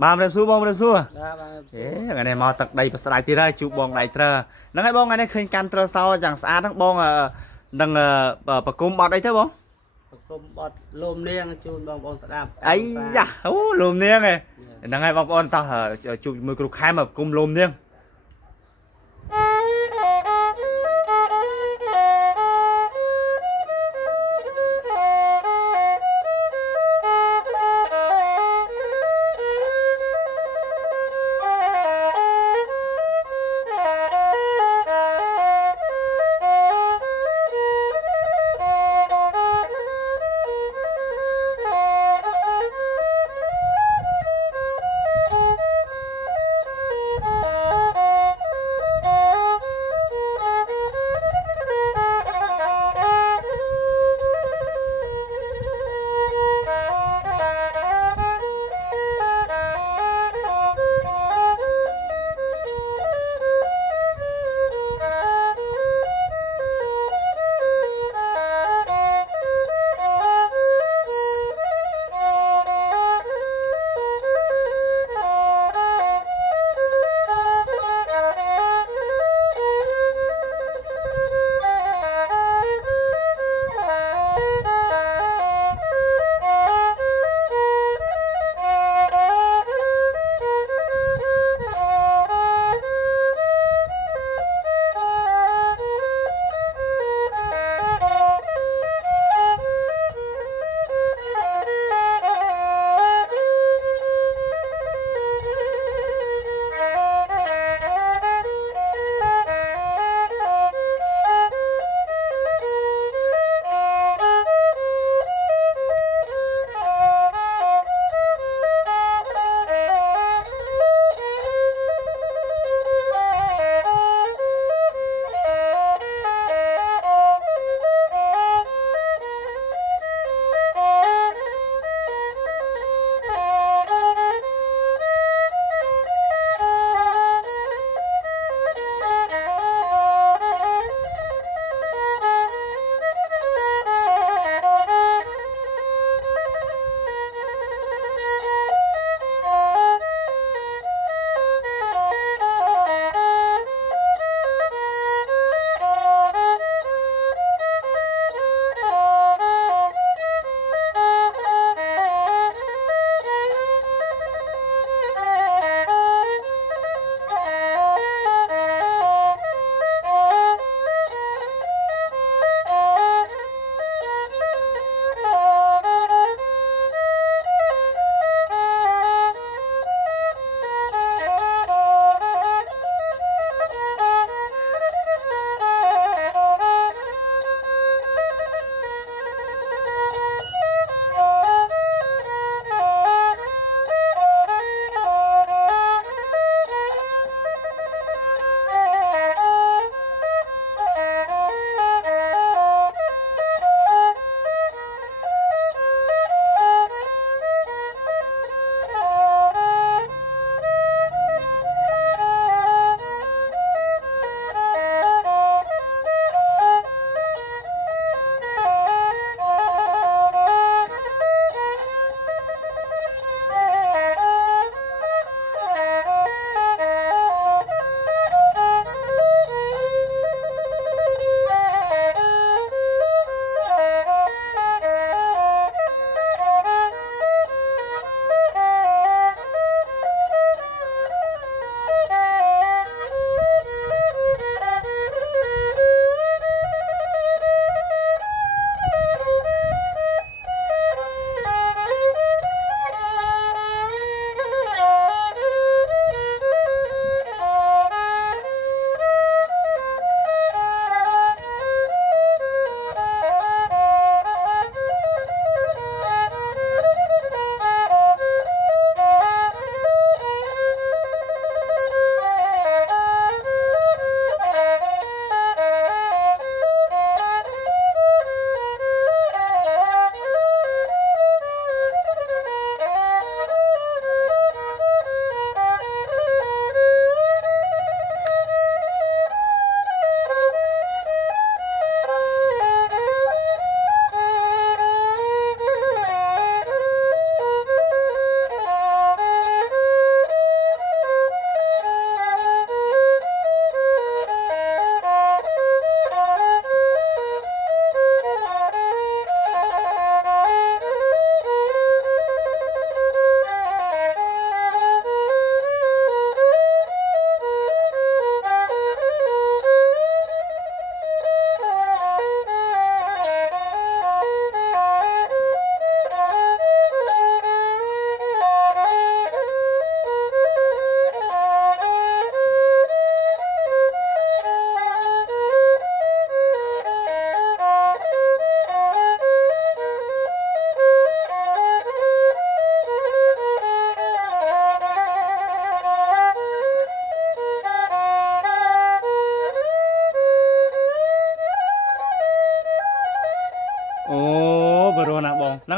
Ba em xua bông em xua. Đa ba em Ê, xua. ngày này mau tật đầy bật đại tí ra chụp bông đại trơ. Nó ngay bông ngày này khơi can trơ sau chẳng xa thằng bông đừng bờ cung bọt đây thế bông. ប្រគំបត់លោមនាងជូនបងប្អូនស្ដាប់ Ấy da, lùm niêng này. Nó ngay bông ôn ta chụp mười cục khai mà cung lùm niêng.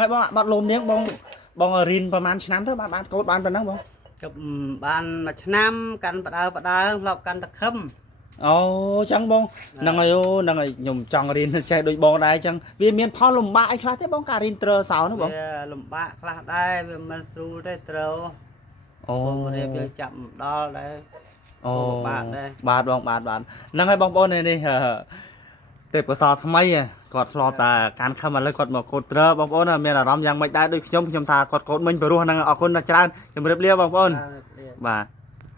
ហើយបងបាត់លោមនាងបងរៀនប្រហែលឆ្នាំទៅបានកូនបានប៉ុណ្ណឹងបង ជប់បានមួយឆ្នាំកាន់បដើធ្លាប់កាន់តខឹម អូចឹងបងហ្នឹងហើយអូហ្នឹងហើយខ្ញុំចង់រៀនចេះដូចបងដែរចឹងវាមានផលលំបាកអីខ្លះទេបងការរៀនត្រសោនោះបង វាលំបាកខ្លះដែរវាមិនស្រួលទេត្រូវ អូ បងរៀបយើងចាប់ដល់ដែរ អូ បាទដែរ បាទបងបាទហ្នឹងហើយបងប្អូននេះទេពកសលថ្មីគាត់ធ្លាប់តែកាន់ខំឥឡូវគាត់មកកូនត្របងប្អូនមានអារម្មណ៍យ៉ាងម៉េចដែរដូចខ្ញុំថាគាត់កូនមិញព្រោះហ្នឹងអរគុណច្រើនជម្រាបលាបងប្អូន បាទ បាទ